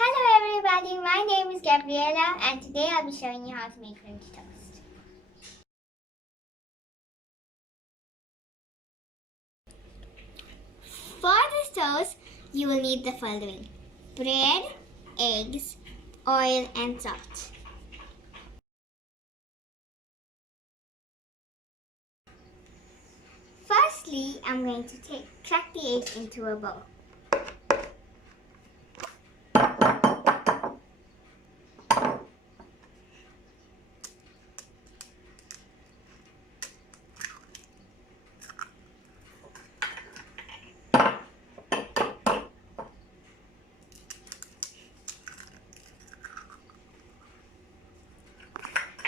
Hello everybody, my name is Gabriella and today I'll be showing you how to make French toast. For this toast, you will need the following: bread, eggs, oil and salt. Firstly, I'm going to crack the egg into a bowl.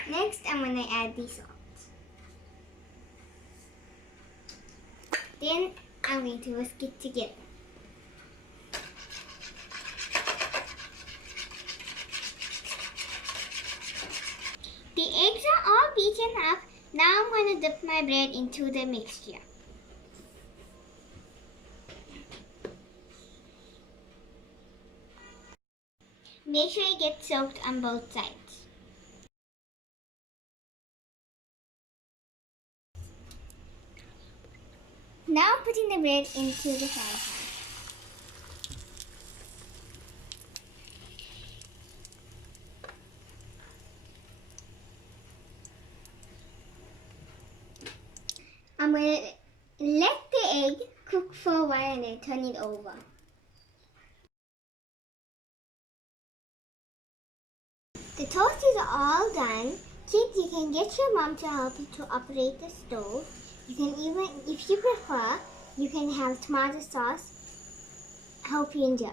Next, I'm going to add the salt. Then, I'm going to whisk it together. The eggs are all beaten up. Now I'm going to dip my bread into the mixture. Make sure it gets soaked on both sides. Now I'm putting the bread into the frying pan. I'm going to let the egg cook for a while and then turn it over. The toast is all done. Kids, you can get your mom to help you to operate the stove. You can even, if you prefer, you can have tomato sauce. I hope you enjoy.